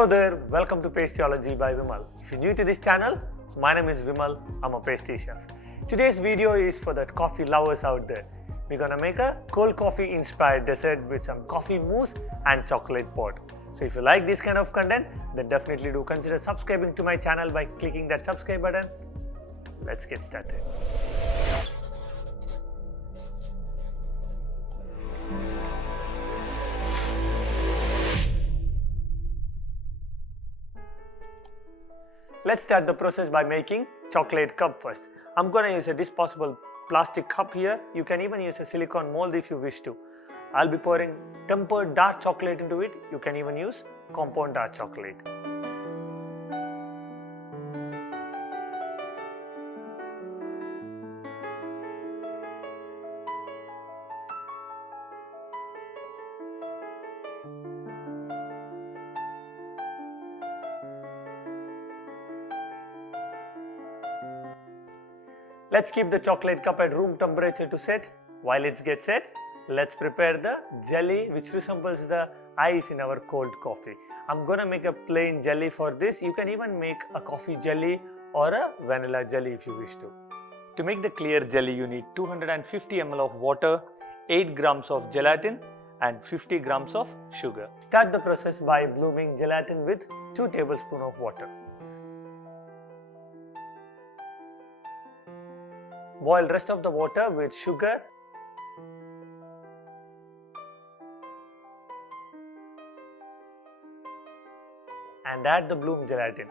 Hello there, welcome to Pastryology by Vimal. If you're new to this channel, my name is Vimal, I'm a pastry chef. Today's video is for the coffee lovers out there. We're gonna make a cold coffee inspired dessert with some coffee mousse and chocolate pot. So if you like this kind of content, then definitely do consider subscribing to my channel by clicking that subscribe button. Let's get started. Let's start the process by making chocolate cup first. I'm going to use a disposable plastic cup here. You can even use a silicone mold if you wish to. I'll be pouring tempered dark chocolate into it. You can even use compound dark chocolate. Let's keep the chocolate cup at room temperature to set. While it gets set, let's prepare the jelly which resembles the ice in our cold coffee. I'm gonna make a plain jelly for this. You can even make a coffee jelly or a vanilla jelly if you wish to. To make the clear jelly, you need 250 ml of water, 8 grams of gelatin and 50 grams of sugar. Start the process by blooming gelatin with 2 tablespoons of water. Boil rest of the water with sugar and add the bloom gelatin.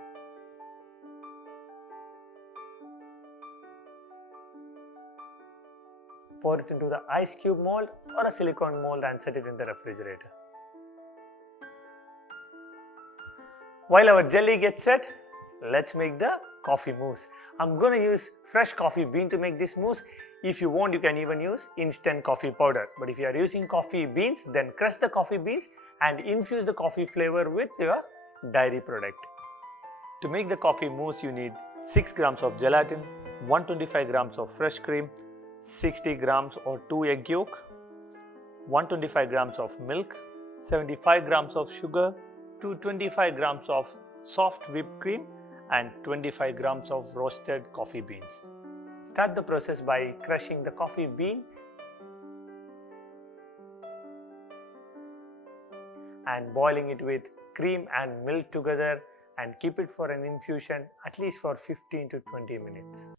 Pour it into the ice cube mold or a silicone mold and set it in the refrigerator. While our jelly gets set, let's make the coffee mousse. I'm going to use fresh coffee bean to make this mousse. If you want, you can even use instant coffee powder. But if you are using coffee beans, then crush the coffee beans and infuse the coffee flavor with your dairy product. To make the coffee mousse, you need 6 grams of gelatin, 125 grams of fresh cream, 60 grams or 2 egg yolk, 125 grams of milk, 75 grams of sugar, 225 grams of soft whipped cream, and 25 grams of roasted coffee beans. Start the process by crushing the coffee bean and boiling it with cream and milk together and keep it for an infusion at least for 15 to 20 minutes.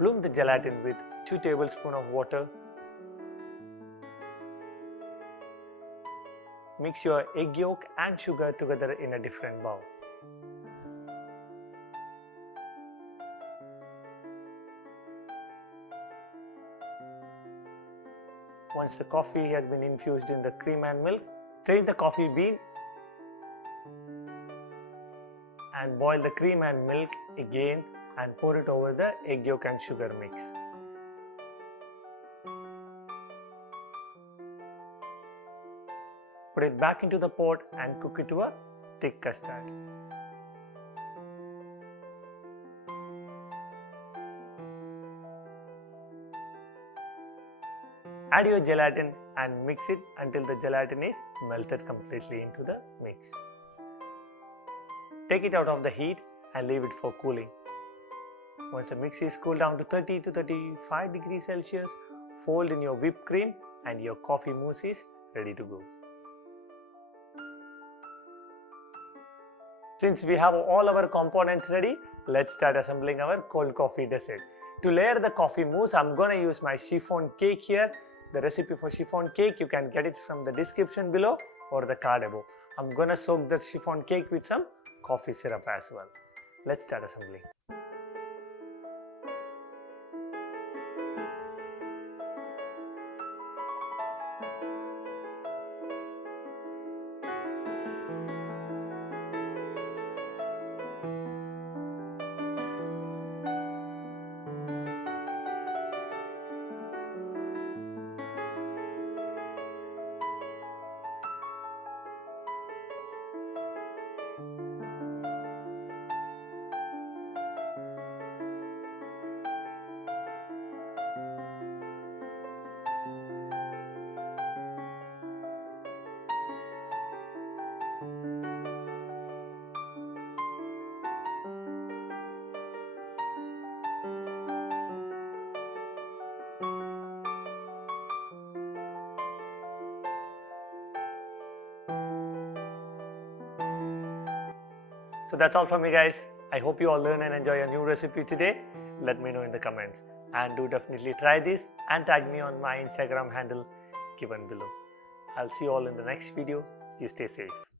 Bloom the gelatin with 2 tablespoons of water. Mix your egg yolk and sugar together in a different bowl. Once the coffee has been infused in the cream and milk, strain the coffee bean and boil the cream and milk again and pour it over the egg yolk and sugar mix. Put it back into the pot and cook it to a thick custard. Add your gelatin and mix it until the gelatin is melted completely into the mix. Take it out of the heat and leave it for cooling. Once the mix is cooled down to 30 to 35 degrees Celsius, fold in your whipped cream and your coffee mousse is ready to go. Since we have all our components ready, let's start assembling our cold coffee dessert. To layer the coffee mousse, I'm going to use my chiffon cake here. The recipe for chiffon cake, you can get it from the description below or the card above. I'm going to soak the chiffon cake with some coffee syrup as well. Let's start assembling. So that's all from me, guys. I hope you all learn and enjoy a new recipe today. Let me know in the comments, and do definitely try this and tag me on my Instagram handle given below. I'll see you all in the next video. You stay safe.